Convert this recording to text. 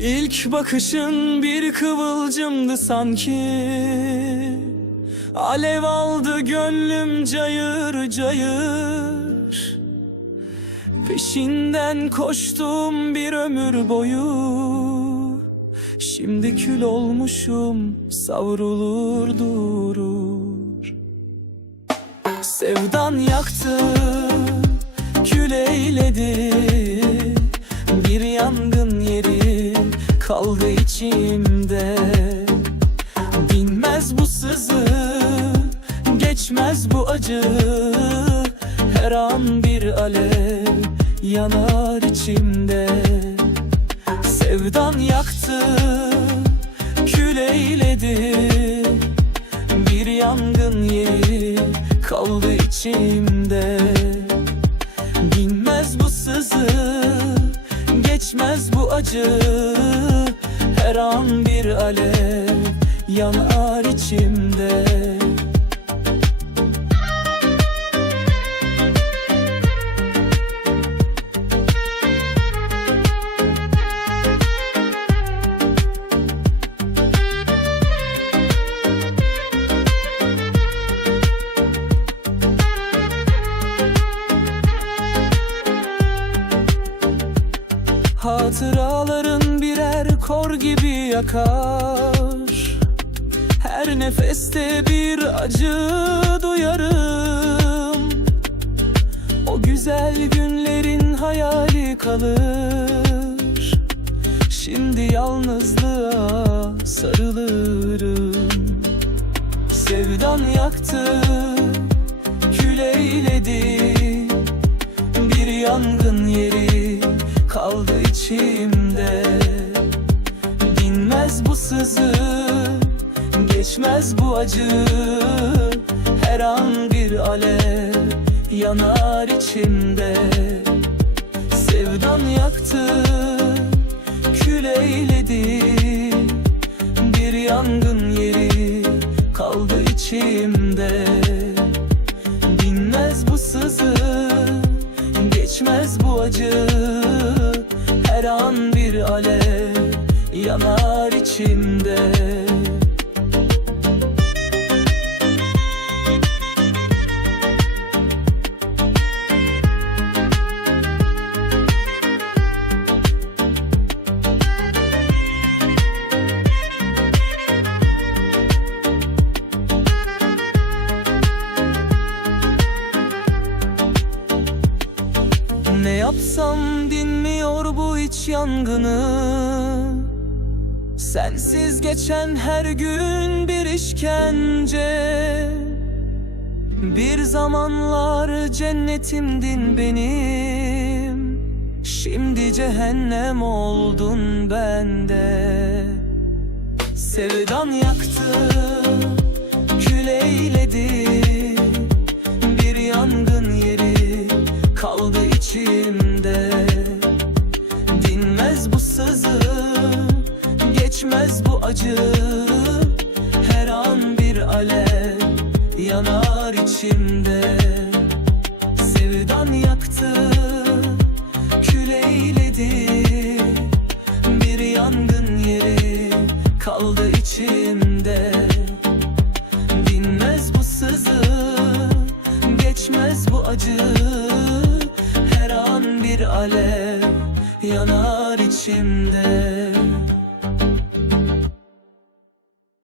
İlk bakışın bir kıvılcımdı sanki, alev aldı gönlüm cayır cayır. Peşinden koştum bir ömür boyu, şimdi kül olmuşum savrulur durur. Sevdan yaktı, kül eyledi, bir yangın yeri kaldı içimde. Dinmez bu sızı, geçmez bu acı, her an bir alev yanar içimde. Sevdan yaktı, kül eyledi, bir yangın yeri kaldı içimde. Dinmez bu sızı, geçmez bu acı, her an bir alev yanar içimde. Hatıraların birer kor gibi yakar, her nefeste bir acı duyarım. O güzel günlerin hayali kalır, şimdi yalnızlığa sarılırım. Sevdan yaktı, kül eyledi, bir yangın yeri kaldı içimde. Dinmez bu sızı, geçmez bu acı, her an bir alev yanar içimde. Sevdan yaktı, kül eyledi, bir yangın yeri kaldı içimde. Dinmez bu sızı, geçmez bu acı, her an bir alev yanar içimde. Ne yapsam dinmiyor bu iç yangını, sensiz geçen her gün bir işkence. Bir zamanlar cennetimdin benim, şimdi cehennem oldun bende. Sevdan yaktı, kül eyledi, bir yangın yeri kaldı içimde. Dinmez bu sızı, geçmez bu acı, her an bir alev yanar içimde. Sevdan yaktı, kül eyledi, bir yangın yeri kaldı içimde. Dinmez bu sızı, geçmez bu acı, her an bir alev yanar içimde.